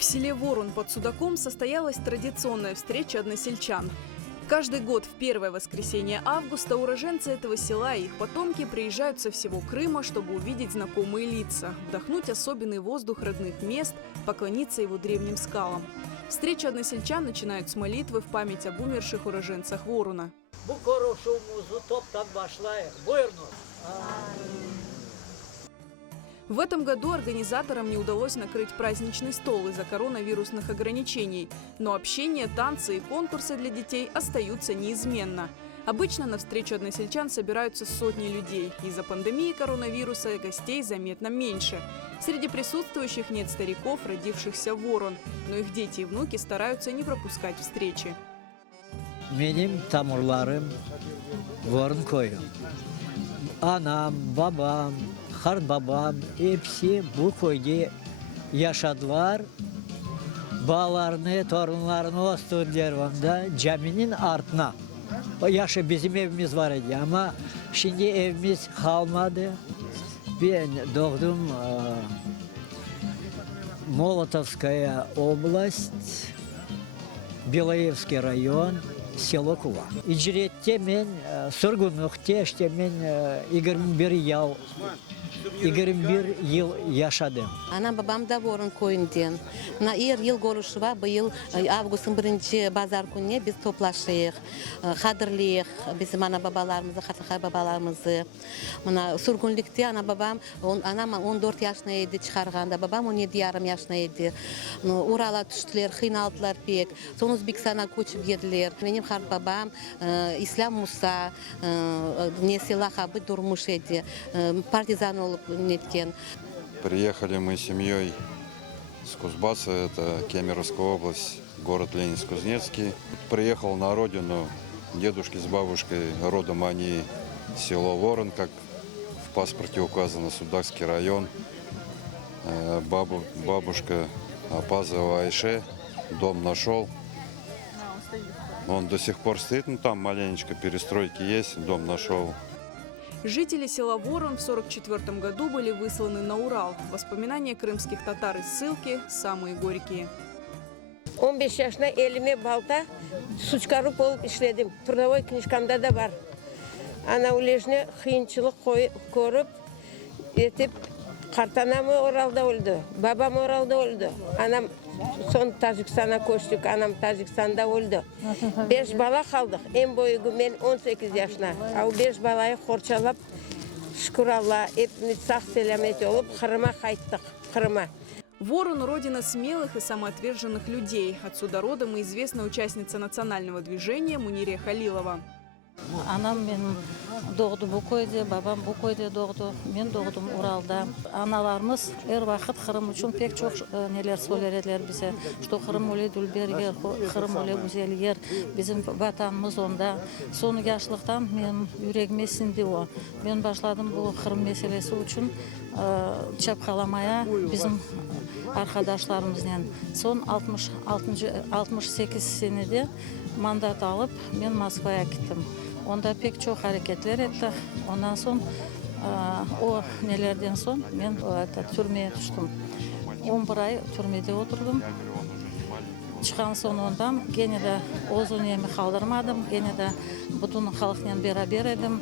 В селе Ворон под Судаком состоялась традиционная встреча односельчан. Каждый год в первое воскресенье августа уроженцы этого села и их потомки приезжают со всего Крыма, чтобы увидеть знакомые лица, вдохнуть особенный воздух родных мест, поклониться его древним скалам. Встреча односельчан начинают с молитвы в память об умерших уроженцах Ворона. В этом году организаторам не удалось накрыть праздничный стол из-за коронавирусных ограничений, но общение, танцы и конкурсы для детей остаются неизменно. Обычно на встречу односельчан собираются сотни людей. Из-за пандемии коронавируса гостей заметно меньше. Среди присутствующих нет стариков, родившихся в Ворон, но их дети и внуки стараются не пропускать встречи. Benim tamurlarım Ворон koyu. Anam, babam, babam hepsi bu köyde yaşadılar. Bağlarını, torunlarını Ostundurvan'da caminin altına. O yaşı bizim evimiz var idi ama şimdi evimiz kalmadı. Ben doğdum Молотовская область, Белоевский район, село Кува. İcretте мен, sürgünlükte işte men 21 yıl yaşadım. Anam babam da Ворон koyundan. Na yıl görüşüva bu yıl Avgust'un 1. bazar günü biz toplaşıyıq, xadırlayıq bizim ana babalarımızı, xatırxay babalarımızı. Mına sürgünlükte ana babam, anam 14 yaşına idi çıkarğanda, babam 17 yarım yaşına idi. Urala düştüler, xıynaldılar pek. Son Özbekistan'a köçüp geldiler. Benim xart babam İslam Musa, ne silaha bir durmuş idi, partizan olup netken. Приехали мы с семьей с Кузбасса, это Кемеровская область, город Ленинск-Кузнецкий. Приехал на родину дедушки с бабушкой, родом они село Ворон, как в паспорте указано, Судакский район. Бабушка Апазова Айше, дом нашел. Он до сих пор стоит, ну там маленечко перестройки есть, дом нашел. Жители села Ворон в 1944 году были высланы на Урал. Воспоминания крымских татар из ссылки самые горькие. 15 yaşında elime balta su çıkarıp olup işledim. Trudовой knижкамda da var. Ana ulejne kıyınçılık korup etip kartanamı Oral'da öldü. Babam Oral'da öldü. Anam son Tajikistan'a koştuk. Anam Tajikistan'da öldü. 5 bala kaldık. En boyuğu ben 18 yaşına. O 5 balayı korçalap şükür Allah'a hepimiz sağ selamet olup Kırım'a kayıttık. Kırım'a. Ворон – родина смелых и самоотверженных людей. Отсюда родом и известная участница национального движения Мунирия Халилова. Anam benim doğdu bu köyde, babam bu köyde doğdu. Ben doğdum Ural'da. Analarımız her vakit Kırım için pek çok neler söylerdiler bize. İşte Kırım öyle dülber yer, Kırım öyle güzel yer. Bizim vatanımız onda. Sonu yaşlıktan benim yüreğime sindi o. Ben başladım bu Kırım meselesi için çapkalamaya bizim arkadaşlarımızla. Son 68 senede mandat alıp ben Moskva'ya gittim. Onda pek çok hareketler ettik. Ondan sonra o nelerden sonra ben türmeye düştüm. 11 ay türmede oturdum. Çıkan sonundan gene de uzun yemi kaldırmadım. Gene de bütün halkla beraber edim.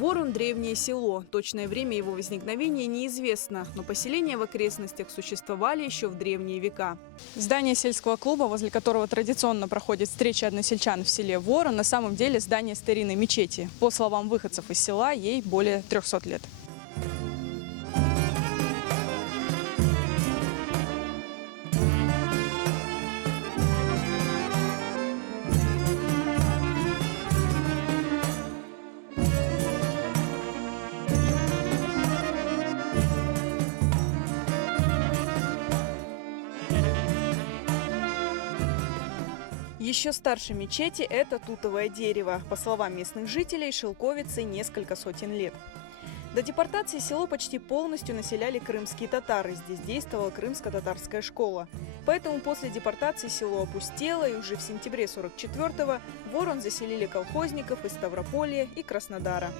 Ворон – древнее село. Точное время его возникновения неизвестно, но поселения в окрестностях существовали еще в древние века. Здание сельского клуба, возле которого традиционно проходит встреча односельчан в селе Ворон, на самом деле здание старинной мечети. По словам выходцев из села, ей более 300 лет. Еще старше мечети – это тутовое дерево. По словам местных жителей, шелковице несколько сотен лет. До депортации село почти полностью населяли крымские татары. Здесь действовала крымско-татарская школа. Поэтому после депортации село опустело, и уже в сентябре 1944-го Ворон заселили колхозников из Ставрополья и Краснодара.